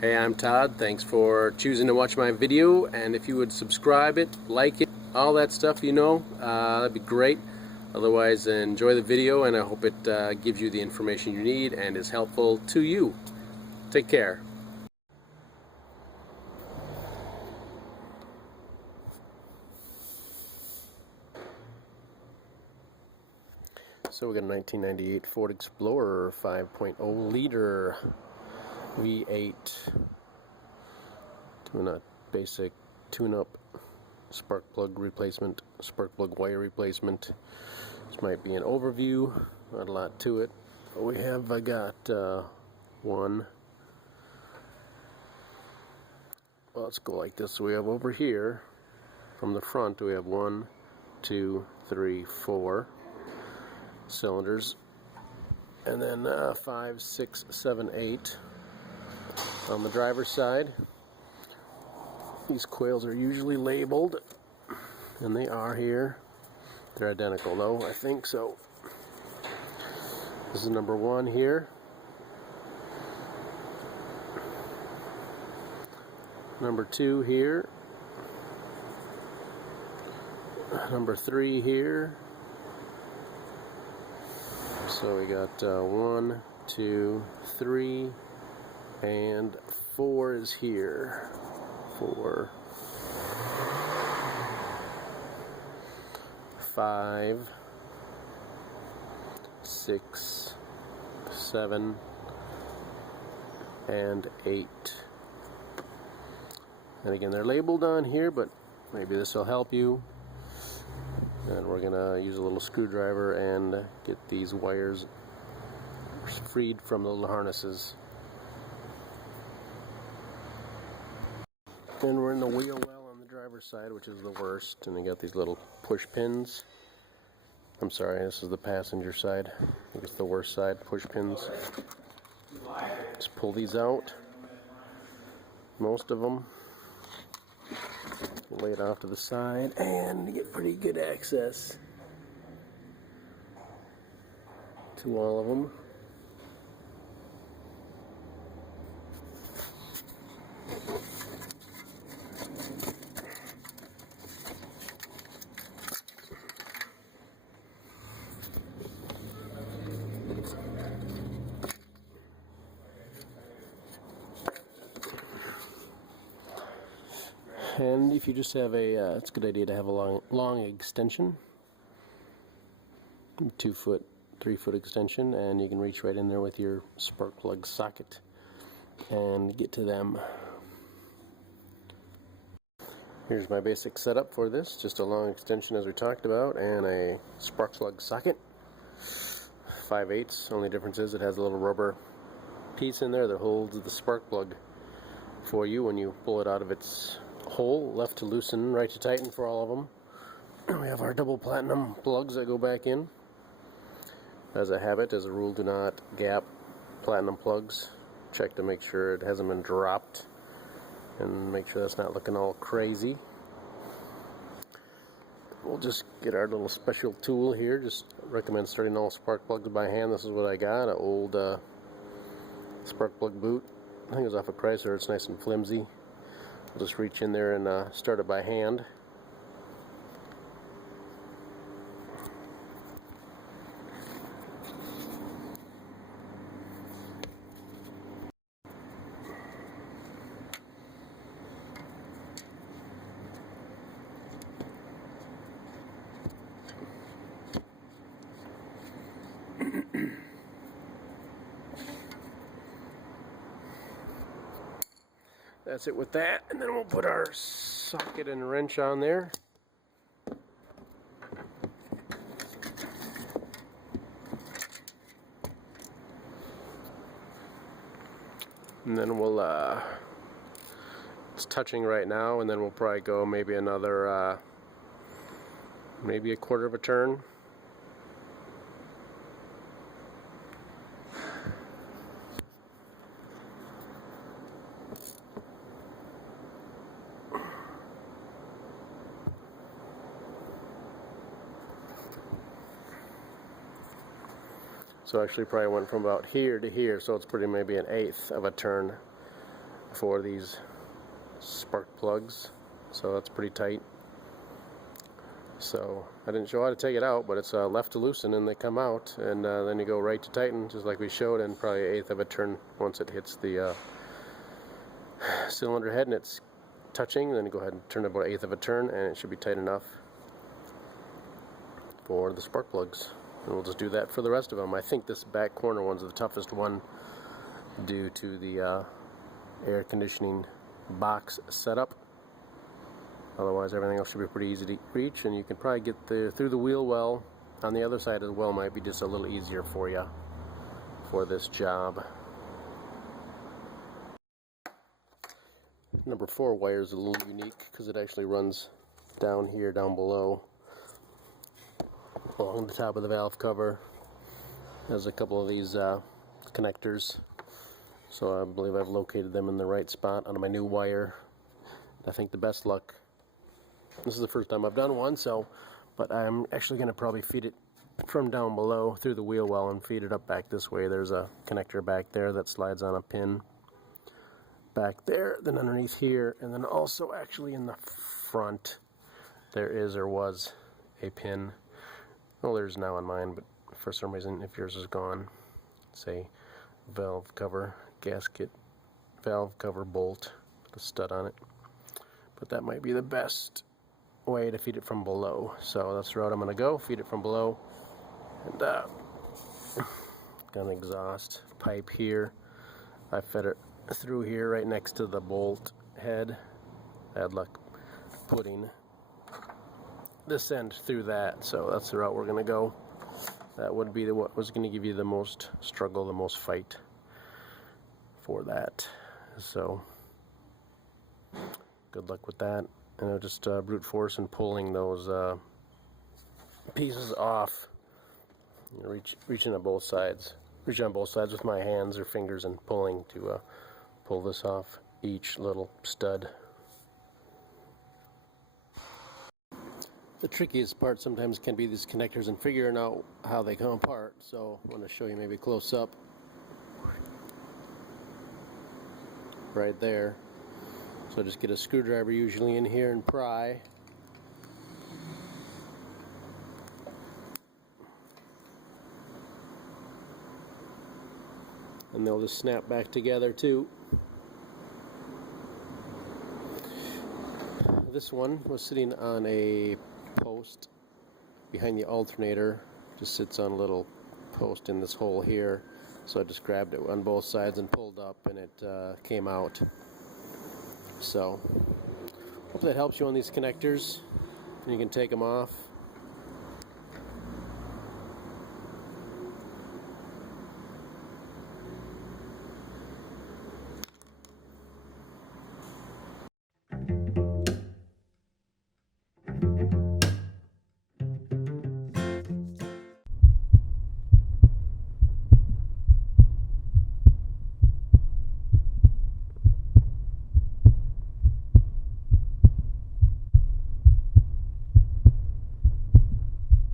Hey, I'm Todd. Thanks for choosing to watch my video, and if you would subscribe it, like it, all that stuff, that'd be great. Otherwise, enjoy the video, and I hope it gives you the information you need and is helpful to you. Take care. So we got a 1998 Ford Explorer 5.0 liter V8 doing a basic tune-up spark plug replacement, spark plug wire replacement. This might be an overview, not a lot to it. I got one. Well, let's go like this. So we have over here from the front, we have 1, 2, 3, 4 cylinders, and then 5, 6, 7, 8 on the driver's side. These coils are usually labeled, and they are here. They're identical though, I think so. This is number 1 here. Number 2 here. Number 3 here. So we got 1, 2, 3, and 4 is here. 4, 5, 6, 7, and 8. And again, they're labeled on here, but maybe this will help you. And we're gonna use a little screwdriver and get these wires freed from the little harnesses. Then we're in the wheel well on the driver's side, which is the worst, and they got these little push pins. I'm sorry, this is the passenger side. I think it's the worst side, push pins. Just pull these out, most of them. Lay it off to the side and get pretty good access to all of them. And if you just have it's a good idea to have a long extension, 2 foot, 3 foot extension, and you can reach right in there with your spark plug socket and get to them. Here's my basic setup for this, just a long extension as we talked about, and a spark plug socket, 5/8. Only difference is it has a little rubber piece in there that holds the spark plug for you when you pull it out of its hole, left to loosen, right to tighten for all of them. We have our double platinum plugs that go back in. As a habit, as a rule, do not gap platinum plugs. Check to make sure it hasn't been dropped and make sure that's not looking all crazy. We'll just get our little special tool here. Just recommend starting all spark plugs by hand. This is what I got, an old spark plug boot. I think it was off of Chrysler. It's nice and flimsy. I'll just reach in there and start it by hand. That's it with that, and then we'll put our socket and wrench on there. And then it's touching right now, and then we'll probably go maybe another, maybe a quarter of a turn. So actually probably went from about here to here, so it's pretty maybe an eighth of a turn for these spark plugs, so that's pretty tight. So I didn't show how to take it out, but it's left to loosen and they come out, and then you go right to tighten, just like we showed, and probably 1/8 of a turn once it hits the cylinder head and it's touching. Then you go ahead and turn about 1/8 of a turn, and it should be tight enough for the spark plugs. And we'll just do that for the rest of them. I think this back corner one's the toughest one due to the air conditioning box setup. Otherwise, everything else should be pretty easy to reach, and you can probably get through the wheel well. On the other side of the well might be just a little easier for you for this job. Number 4 wire is a little unique because it actually runs down here, down below, along the top of the valve cover. There's a couple of these connectors, so I believe I've located them in the right spot on my new wire. I think the best luck. This is the first time I've done one, but I'm actually going to probably feed it from down below through the wheel well and feed it up back this way. There's a connector back there that slides on a pin back there, then underneath here, and then also actually in the front there is or was a pin. Well, there's now on mine, but for some reason, if yours is gone, it's a valve cover gasket, valve cover bolt with a stud on it. But that might be the best way to feed it from below. So that's the route I'm going to go, feed it from below. And got an exhaust pipe here. I fed it through here right next to the bolt head. I had luck putting this end through that, so that's the route we're going to go. That would be what was going to give you the most struggle, the most fight for that. So good luck with that. And just brute force and pulling those pieces off. You know, reaching on both sides. Reaching on both sides with my hands or fingers and pulling to pull this off each little stud. The trickiest part sometimes can be these connectors and figuring out how they come apart. So I want to show you maybe close up. Right there. So just get a screwdriver usually in here and pry. And they'll just snap back together too. This one was sitting on a post behind the alternator. Just sits on a little post in this hole here. So I just grabbed it on both sides and pulled up, and it came out. So hope that helps you on these connectors. And you can take them off.